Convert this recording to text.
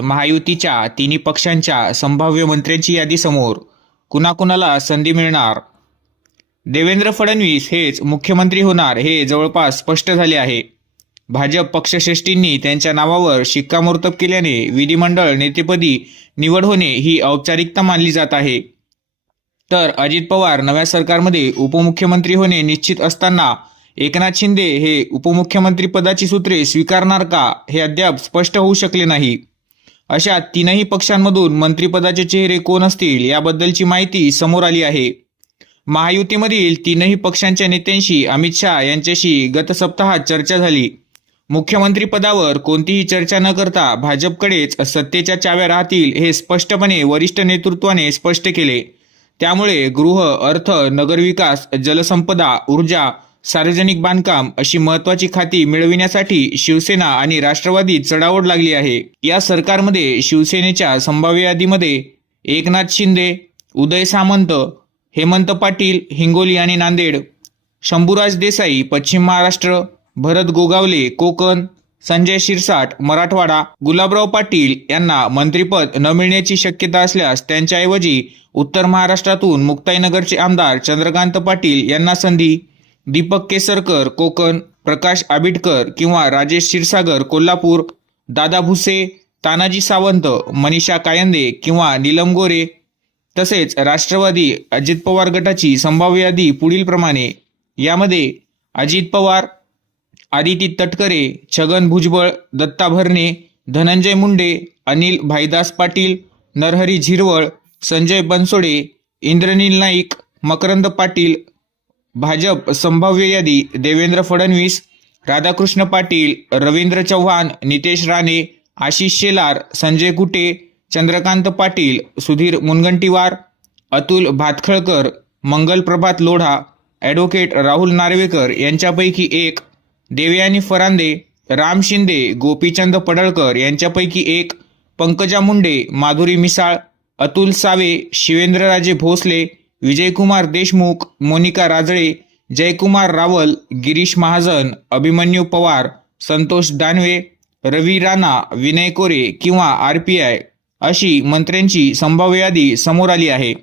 महायुतीच्या तिन्ही पक्षांच्या संभाव्य मंत्र्यांची यादी समोर कुणाकुणाला संधी मिळणार? देवेंद्र फडणवीस हेच मुख्यमंत्री होणार हे जवळपास स्पष्ट झाले आहे. भाजप पक्षश्रेष्ठींनी त्यांच्या नावावर शिक्कामोर्तब केल्याने विधिमंडळ नेतेपदी निवड होणे ही औपचारिकता मानली जात आहे. तर अजित पवार नव्या सरकारमध्ये उपमुख्यमंत्री होणे निश्चित असताना एकनाथ शिंदे हे उपमुख्यमंत्री पदाची सूत्रे स्वीकारणार का हे अद्याप स्पष्ट होऊ शकले नाही. अशा तीनही पक्षांमधून मंत्रिपदाचे चेहरे कोण असतील याबद्दलची माहिती समोर आली आहे. महायुतीमधील तीनही पक्षांच्या नेत्यांशी अमित शहा यांच्याशी गत सप्ताहात चर्चा झाली. मुख्यमंत्री पदावर कोणतीही चर्चा न करता भाजपकडेच सत्तेच्या चाव्या राहतील हे स्पष्टपणे वरिष्ठ नेतृत्वाने स्पष्ट केले. त्यामुळे गृह अर्थ नगरविकास जलसंपदा ऊर्जा सार्वजनिक बांधकाम अशी महत्वाची खाती मिळविण्यासाठी शिवसेना आणि राष्ट्रवादी चढाओढ लागली आहे. या सरकारमध्ये शिवसेनेच्या संभाव्य यादीमध्ये एकनाथ शिंदे उदय सामंत हेमंत पाटील हिंगोली आणि नांदेड शंभूराज देसाई पश्चिम महाराष्ट्र भरत गोगावले कोकण संजय शिरसाट मराठवाडा गुलाबराव पाटील यांना मंत्रिपद न मिळण्याची शक्यता असल्यास त्यांच्याऐवजी उत्तर महाराष्ट्रातून मुक्ताईनगरचे आमदार चंद्रकांत पाटील यांना संधी दीपक केसरकर कोकण प्रकाश आबिटकर किंवा राजेश क्षीरसागर कोल्हापूर दादा भुसे तानाजी सावंत मनीषा कायंदे किंवा नीलम गोरे तसेच राष्ट्रवादी अजित पवार गटाची संभाव्य यादी पुढील प्रमाणे. यामध्ये अजित पवार आदिती तटकरे छगन भुजबळ दत्ता भरणे धनंजय मुंडे अनिल भाईदास पाटील नरहरी झिरवळ संजय बनसोडे इंद्रनील नाईक मकरंद पाटील भाजप संभाव्य यादी देवेंद्र फडणवीस राधाकृष्ण पाटील रवींद्र चव्हाण नितेश राणे आशिष शेलार संजय कुटे चंद्रकांत पाटील सुधीर मुनगंटीवार अतुल भातखळकर मंगल प्रभात लोढा ॲडव्होकेट राहुल नार्वेकर यांच्यापैकी एक देवयानी फरांदे राम शिंदे गोपीचंद पडळकर यांच्यापैकी एक पंकजा मुंडे माधुरी मिसाळ अतुल सावे शिवेंद्रराजे भोसले विजयकुमार देशमुख मोनिका राजळे जयकुमार रावल गिरीश महाजन अभिमन्यू पवार संतोष दानवे रवी राणा विनय कोरे किंवा आर पी आय अशी मंत्र्यांची संभाव्य यादी समोर आली आहे.